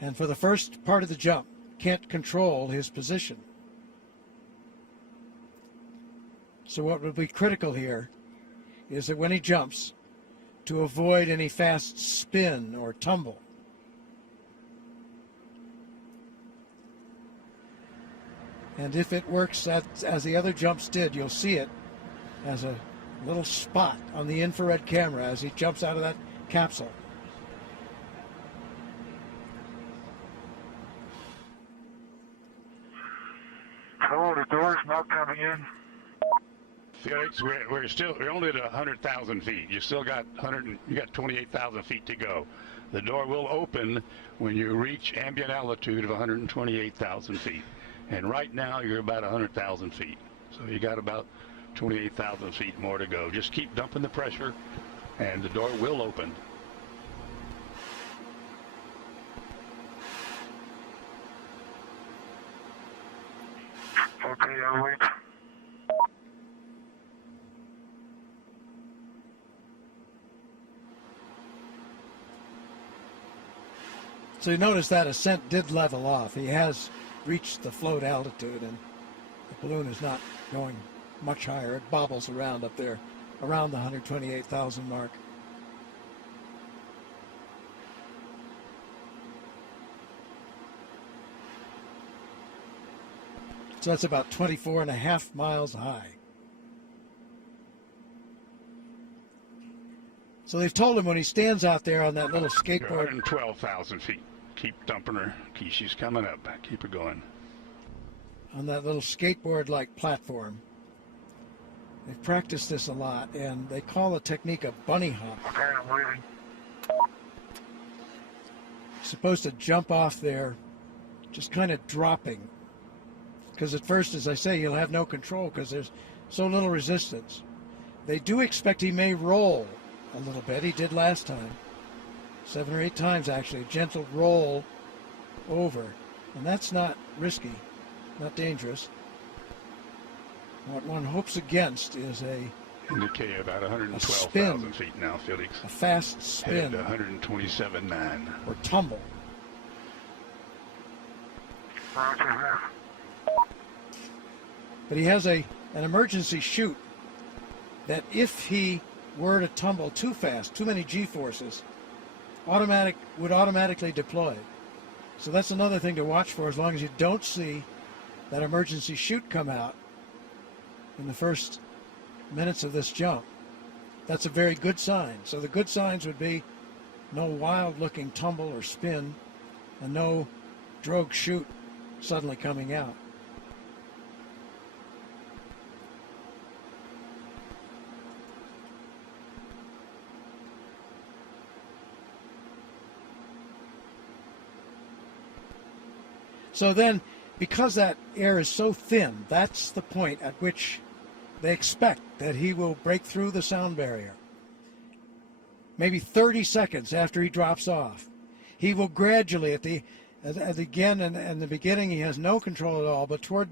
And for the first part of the jump, can't control his position. So what will be critical here is that when he jumps, to avoid any fast spin or tumble. And if it works as the other jumps did, you'll see it as a little spot on the infrared camera as he jumps out of that capsule. Oh, the door's not coming in. Felix, we're only at 100,000 feet. You still got 28,000 feet to go. The door will open when you reach ambient altitude of 128,000 feet. And right now you're about 100,000 feet. So you got about 28,000 feet more to go. Just keep dumping the pressure and the door will open. Okay, I'll wait. So you notice that ascent did level off. He has reached the float altitude, and the balloon is not going much higher. It bobbles around up there, around the 128,000 mark. So that's about 24.5 miles high. So they've told him when he stands out there on that little skateboard. 112,000 feet. Keep dumping her. She's coming up. Keep her going. On that little skateboard-like platform. They've practiced this a lot, and they call the technique a bunny hop. Okay, I'm waiting. You're supposed to jump off there, just kind of dropping. Because at first, as I say, you'll have no control because there's so little resistance. They do expect he may roll a little bit. He did last time. 7 or 8 times, actually. A gentle roll over. And that's not risky, not dangerous. What one hopes against is indicate about 112,000 feet now, Felix. A fast spin. 127.9. Or tumble. But he has an emergency chute that if he were to tumble too fast, too many G-forces, would automatically deploy. So that's another thing to watch for as long as you don't see that emergency chute come out in the first minutes of this jump. That's a very good sign. So the good signs would be no wild-looking tumble or spin and no drogue chute suddenly coming out. So then, because that air is so thin, that's the point at which they expect that he will break through the sound barrier. Maybe 30 seconds after he drops off. He will gradually, in the beginning, he has no control at all, but toward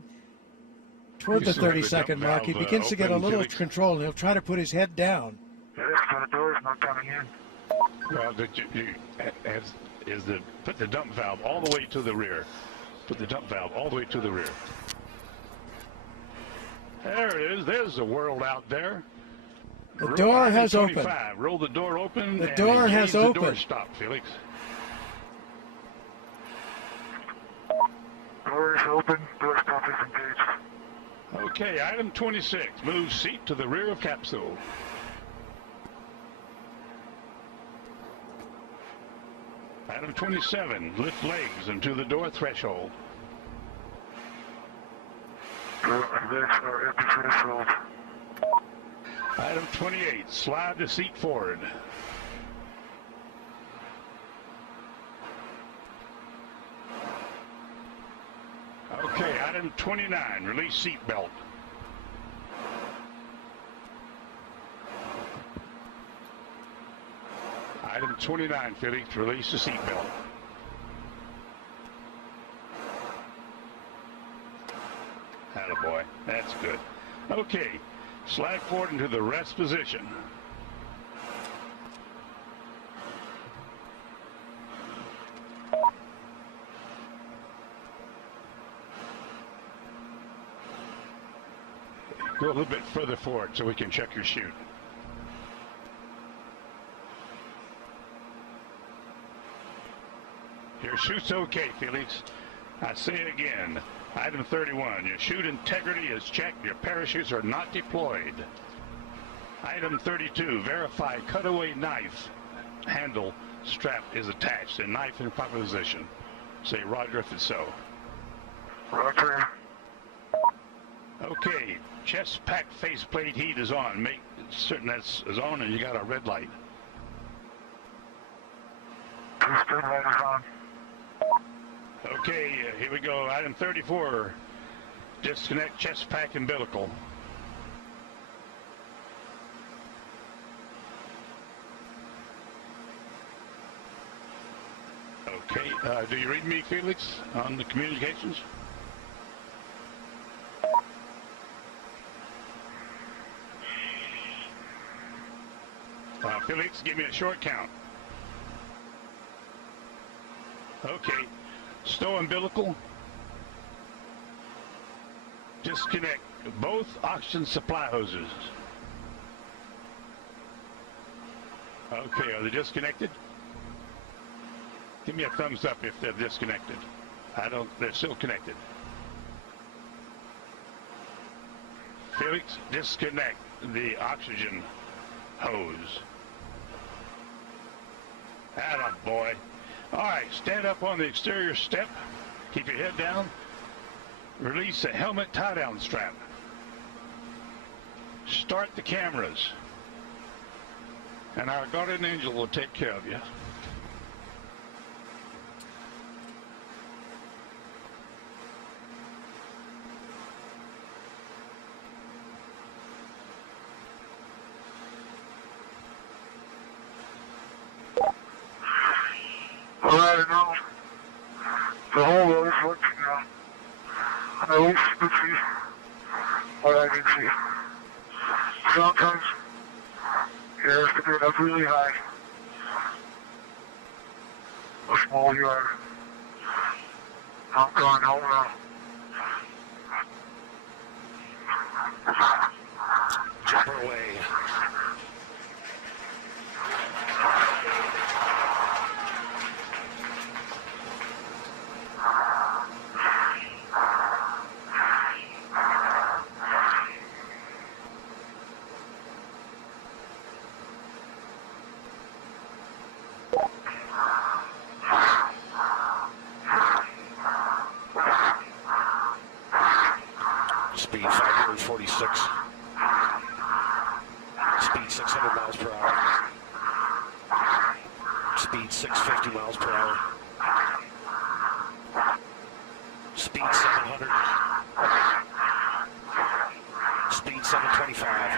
the 30-second mark, he begins to get a little control, and he'll try to put his head down. Yes, the door's not coming in. Well, put the dump valve all the way to the rear. Put the dump valve all the way to the rear. There it is. There's the world out there. The door has opened. Roll the door open. The door has opened. The door stop, Felix. Door is open. Door stop is engaged. Okay, item 26. Move seat to the rear of capsule. Item 27, lift legs into the door threshold. Legs are at the threshold. Item 28, slide the seat forward. Okay, item 29, release seat belt. Item 29, Felix, release the seatbelt. Attaboy, that's good. Okay, slide forward into the rest position. Go a little bit further forward so we can check your chute. Your chute's okay, Felix. I say it again. Item 31, your chute integrity is checked. Your parachutes are not deployed. Item 32, verify cutaway knife handle strap is attached and knife in proper position. Say roger if it's so. Roger. Okay, chest pack faceplate heat is on. Make certain that's on and you got a red light. Speed light is on. Okay, here we go. Item 34, disconnect chest pack umbilical. Okay, do you read me, Felix, on the communications? Felix, give me a short count. Okay, stow umbilical. Disconnect both oxygen supply hoses. Okay, are they disconnected? Give me a thumbs up if they're disconnected. They're still connected. Felix, disconnect the oxygen hose. Atta boy. All right, stand up on the exterior step. Keep your head down. Release the helmet tie-down strap. Start the cameras. And our guardian angel will take care of you. All right, now, the whole road is working now. I wish you could see what I can see. Sometimes you have to get up really high. How small you are. I'm going home now. Jumper away. Speed 546. Speed 600 miles per hour. Speed 650 miles per hour. Speed 700. Speed 725.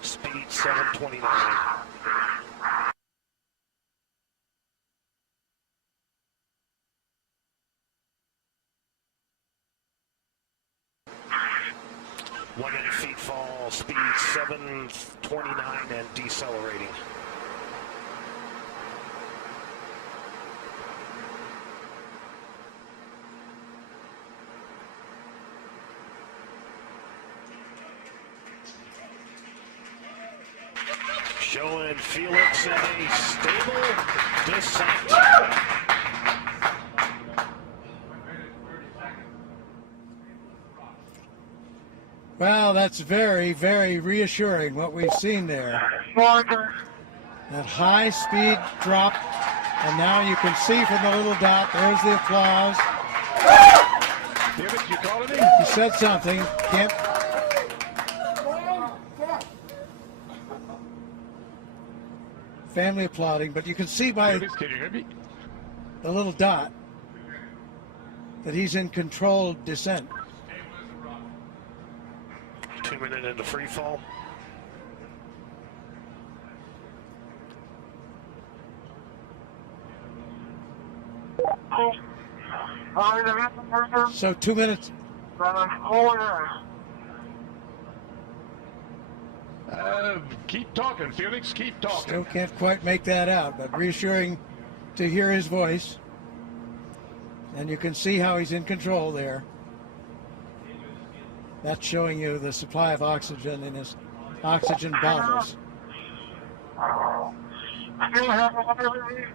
Speed 729. Feet fall, speed 729 and decelerating. Showing Felix in a stable descent. Well, that's very, very reassuring what we've seen there. That high speed drop, and now you can see from the little dot, there's the applause. David, you calling me? He said something. Can't. Family applauding, but you can see by David, can you hear me? the little dot that he's in controlled descent. 2 minutes into free fall. So 2 minutes. Keep talking, Felix. Keep talking. Still can't quite make that out, but reassuring to hear his voice. And you can see how he's in control there. That's showing you the supply of oxygen in his oxygen bottles. Still have a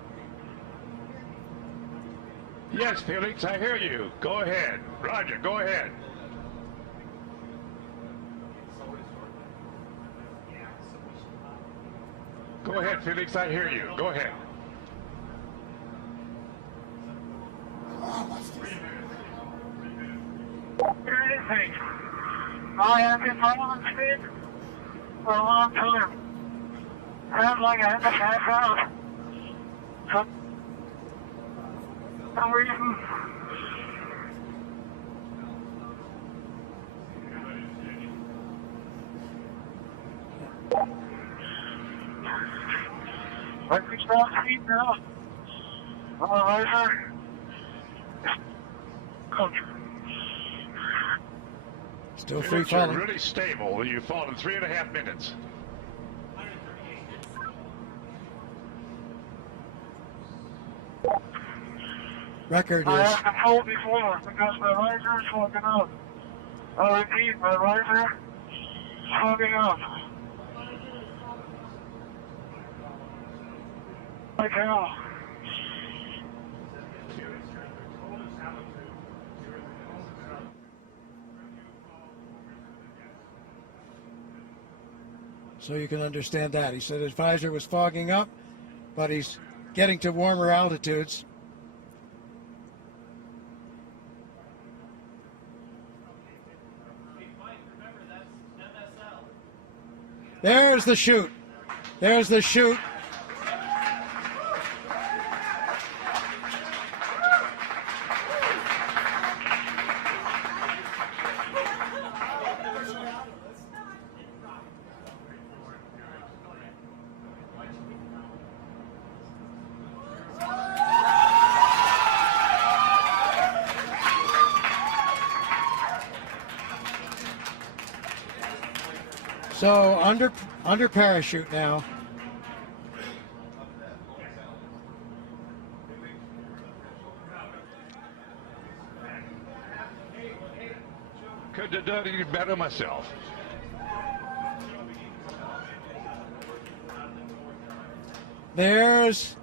Yes, Felix, I hear you. Go ahead. Roger, go ahead. Go ahead, Felix, I hear you. Go ahead. anything. I have been following speed for a long time. Sounds like I have to pass out. For some reason. I can stop speed now. Visor. Still free Felix, you're falling. really stable. You've fallen 3.5 minutes. Record I is have been told before because my visor is fogging up. I repeat, my visor is fogging up. Like hell. so you can understand that. He said his visor was fogging up, but he's getting to warmer altitudes. There's the chute. There's the chute. So under parachute now. Could have done it better myself. There's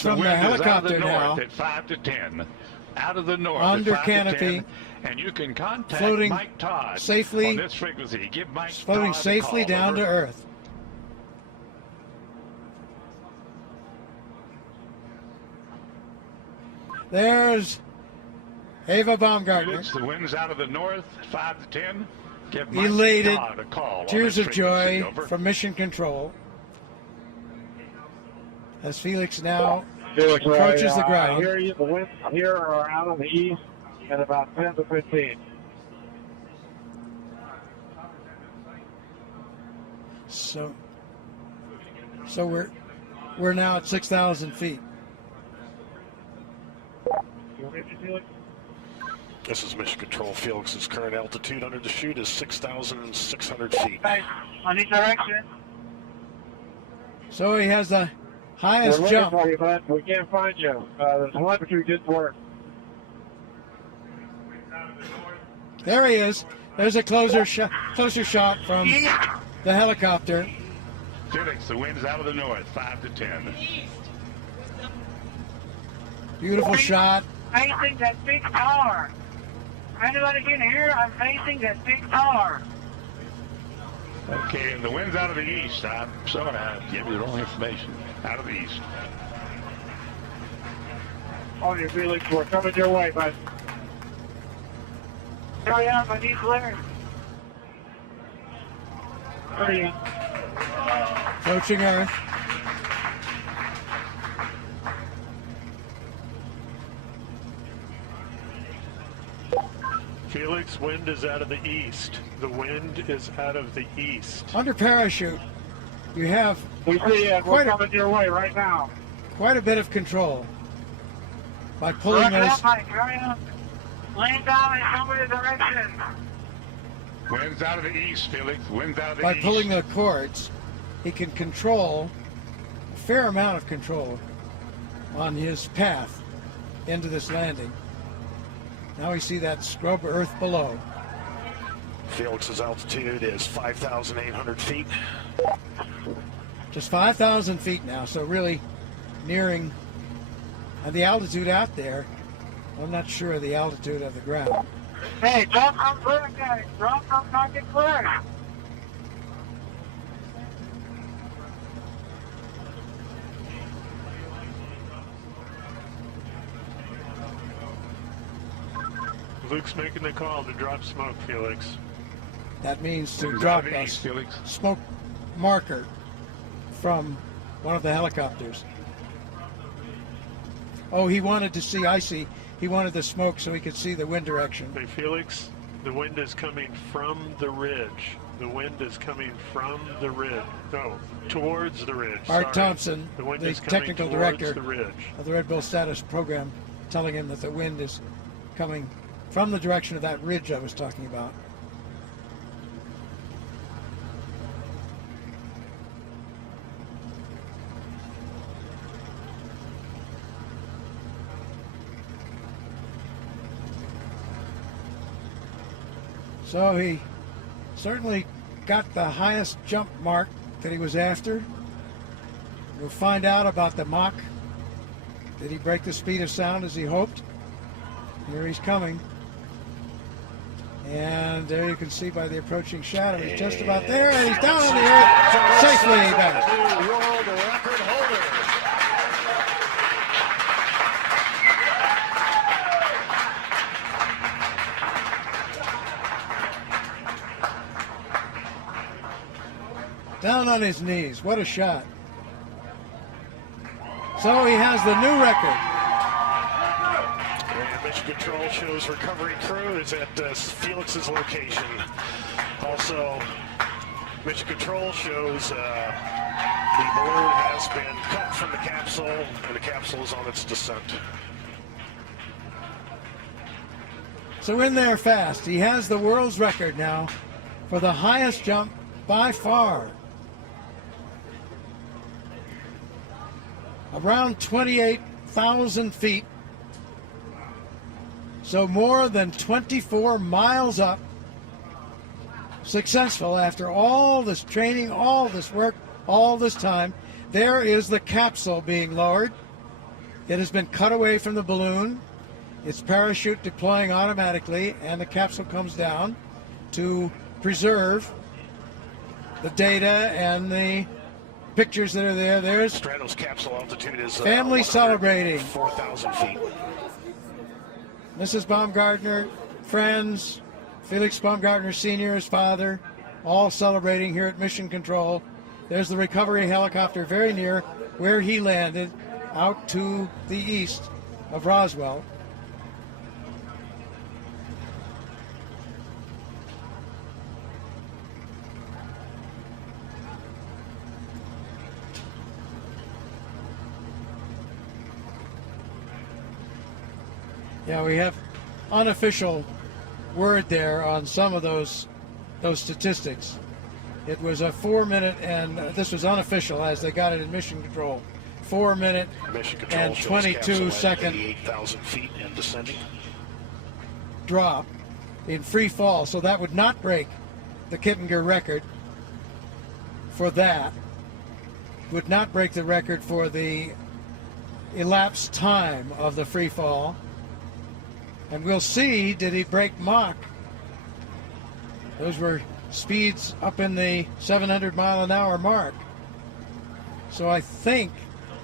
from the helicopter now. At 5 to 10. Out of the north Under at 5 canopy, to 10, and you can contact floating Mike Todd safely, on this frequency. Give Mike floating Todd a safely call. down to Over. Earth. There's Ava Baumgartner, Felix, the wind's out of the north, 5 to 10. Give Mike elated, Todd a call. tears on of this joy frequency. Over. from Mission Control. As Felix now Felix, approaches the I ground. hear you. The winds here are out of the east at about 10 to 15. So we're now at 6,000 feet. You ready, Felix? This is Mission Control. Felix's current altitude under the chute is 6,600 feet. Hey, I need direction. So he has the We're highest looking jump. for you, bud. We can't find you. The telemetry didn't work. There he is. There's a closer shot from the helicopter. Felix, the wind's out of the north, 5 to 10. Beautiful shot. Facing that big tower. Anybody can hear? I'm facing that big tower. Okay, and the wind's out of the east. I'm sorry, I gave you the wrong information. Out of the east. Oh, you Felix, we're coming your way, bud. Hurry up, I need clearance. Hurry up. Approaching Earth. Felix, wind is out of the east. The wind is out of the east. Under parachute, you have We see you. We're Quite a- coming your way right now. quite a bit of control by pulling Roger those. that, Mike. Hurry up. Lean down and show me the direction. Wind's out of the east, Felix. Wind's out of the By east. pulling the cords, he can control a fair amount of control on his path into this landing. Now we see that scrub Earth below. Felix's altitude is 5,800 feet. Just 5,000 feet now, so really nearing the altitude out there. I'm not sure of the altitude of the ground. Hey, drop from clear, guys. Drop from target clear. Luke's making the call to drop smoke, Felix. That means to drop a Felix. smoke marker from one of the helicopters. Oh, he wanted to see, I see. He wanted the smoke so he could see the wind direction. Hey, Felix, the wind is coming from the ridge. The wind is coming from the ridge. No, towards the ridge. Art Sorry. Thompson, The wind the is coming technical towards director the ridge. of the Red Bull Status Program, telling him that the wind is coming from the direction of that ridge I was talking about. So he certainly got the highest jump mark that he was after. We'll find out about the Mach. Did he break the speed of sound as he hoped? Here he's coming. And there you can see by the approaching shadow, he's just about there, and he's down on the earth safely back. New world record holder. Down on his knees. What a shot. So he has the new record. And Mission Control shows recovery crew is at Felix's location. Also, Mission Control shows the balloon has been cut from the capsule, and the capsule is on its descent. So in there fast. He has the world's record now for the highest jump by far. Around 28,000 feet. So more than 24 miles up. Successful after all this training, all this work, all this time. There is the capsule being lowered. It has been cut away from the balloon. Its parachute deploying automatically, and the capsule comes down to preserve the data and the pictures that are there. There's Stratos capsule altitude is family celebrating. 4,000 feet. Mrs. Baumgartner, friends, Felix Baumgartner Sr., his father, all celebrating here at Mission Control. There's the recovery helicopter very near where he landed, out to the east of Roswell. Yeah, we have unofficial word there on some of those statistics. It was a 4 minute, and this was unofficial as they got it in Mission Control. 4 minute Mission Control and shows 22 capsule at second 88,000 feet and descending. drop in free fall. So that would not break the Kittinger record for that. Would not break the record for the elapsed time of the free fall. And we'll see, did he break Mach? Those were speeds up in the 700 mile an hour mark. So I think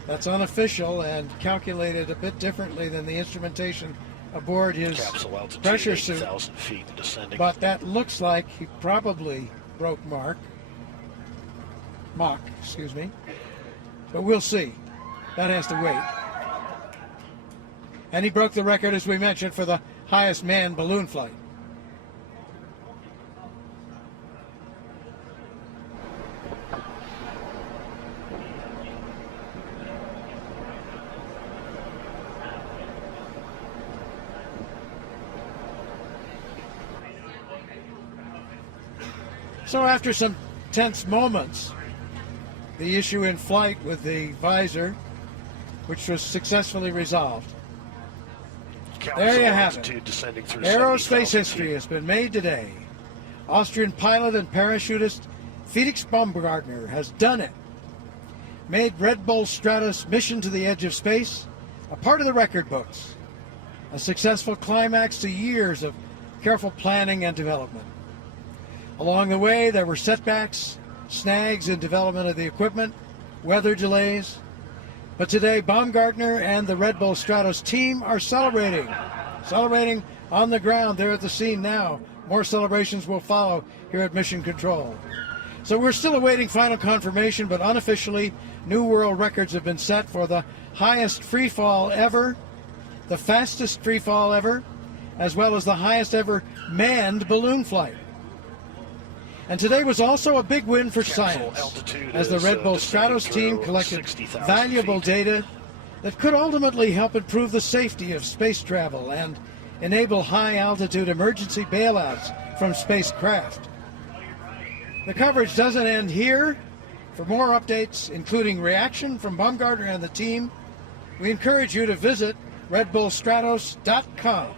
that's unofficial and calculated a bit differently than the instrumentation aboard his Capsule altitude pressure suit. 8,000 feet and descending. But that looks like he probably broke Mach, excuse me. But we'll see. That has to wait. And he broke the record, as we mentioned, for the highest manned balloon flight. So after some tense moments, the issue in flight with the visor, which was successfully resolved. Capsule There you have it. altitude descending through Aerospace 70,000 history feet. has been made today. Austrian pilot and parachutist Felix Baumgartner has done it. Made Red Bull Stratos' mission to the edge of space a part of the record books. A successful climax to years of careful planning and development. Along the way, there were setbacks, snags in development of the equipment, weather delays. But today, Baumgartner and the Red Bull Stratos team are celebrating on the ground. They're at the scene now. More celebrations will follow here at Mission Control. So we're still awaiting final confirmation, but unofficially, new world records have been set for the highest free fall ever, the fastest free fall ever, as well as the highest ever manned balloon flight. And today was also a big win for science, as the Red Bull Stratos team collected valuable data that could ultimately help improve the safety of space travel and enable high-altitude emergency bailouts from spacecraft. The coverage doesn't end here. For more updates, including reaction from Baumgartner and the team, we encourage you to visit redbullstratos.com.